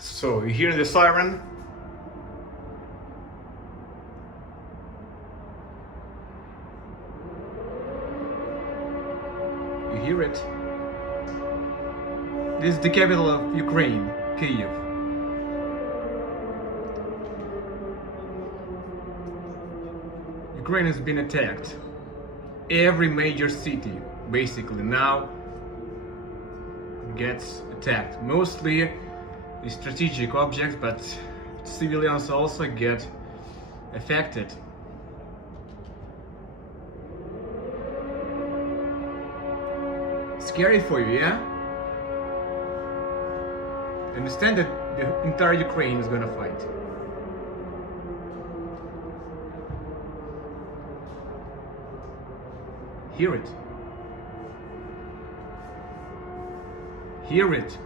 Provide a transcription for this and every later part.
So you hear the siren? You hear it? This is the capital of Ukraine, Kyiv. Ukraine has been attacked. Every major city basically now gets attacked. Mostly the strategic objects, but civilians also get affected. Scary for you, yeah? Understand that the entire Ukraine is gonna fight. Hear it. Hear it.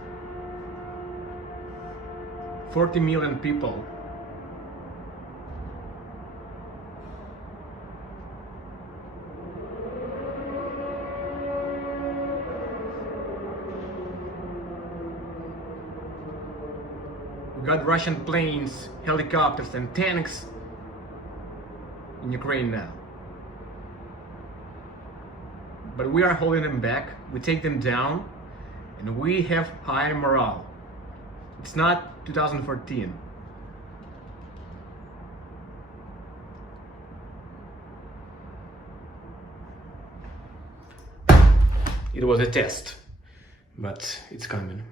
40 million people. We got Russian planes, helicopters and tanks in Ukraine now. But we are holding them back, we take them down, and we have high morale. It's not 2014. It was a test, but it's coming.